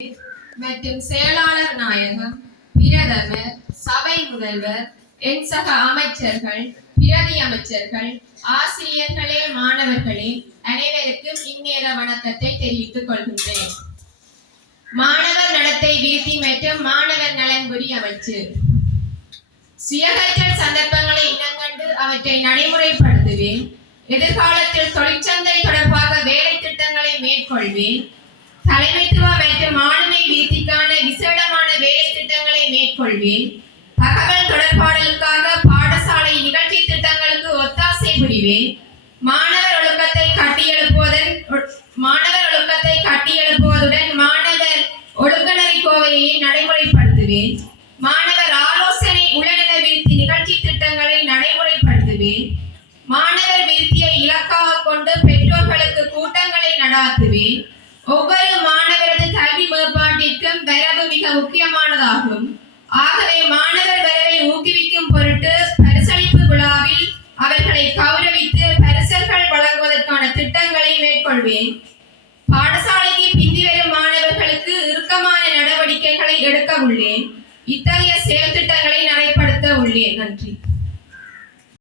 மற்றும் செயலாளர் நாயகம், பிரதமர், சபை முதல்வர், என் சக அமைச்சர்கள், பிரதி அமைச்சர்கள், ஆசிரியர்களே, மாணவர்களே அனைவருக்கும் இந்நேர வணக்கத்தை தெரிவித்துக் கொள்கின்றேன். மாணவர் நடத்தை விருத்தி மற்றும் மாணவர் நலன்புரி அமைச்சு சுயகற்றல் சந்தர்ப்பங்களை இனங்கண்டு அவற்றை நடைமுறைப்படுத்துவேன். எதிர்காலத்தில் தொழிற்சந்தை தொடர்பாக வேலை திட்டங்களை மேற்கொள்வேன். தலைமைத்துவ மற்றும் ஆளுமை விருத்திக்கான விசேடமான வேலை திட்டங்களை மேற்கொள்வேன். தகவல் தொடர்பாடலுக்காக பாடசாலை நிகழ்ச்சி திட்டங்களுக்கு ஒத்தாசை புரிவேன். மாணவர் ஒழுக்கத்தை கட்டியெழுப்புவதுடன் மாணவர் ஒழுக்கநெறி கோவையை நடைமுறைப்படுத்துவேன். மாணவர் ஆலோசனை உளநல விருத்தி நிகழ்ச்சி திட்டங்களை நடைமுறைப்படுத்துவேன். மாணவர் விருத்தியை இலக்காக கொண்டு பெற்றோர்களுக்கு கூட்டங்களை நடாத்துவேன். ஒவ்வொரு மாணவரது கல்வி மேம்பாட்டிற்கும் வரவு மிக முக்கியமானதாகும். ஆகவே மாணவர் வரவை ஊக்குவிக்கும் பொருட்டு பரிசளிப்பு விழாவில் அவர்களை கௌரவித்து பரிசல்கள் வழங்குவதற்கான திட்டங்களை மேற்கொள்வேன். பாடசாலைக்கு பிந்தி வரும் மாணவர்களுக்கு இறுக்கமான நடவடிக்கைகளை எடுக்க உள்ளேன். இத்தகைய செயல் திட்டங்களை நடைபெறுத்த உள்ளேன். நன்றி.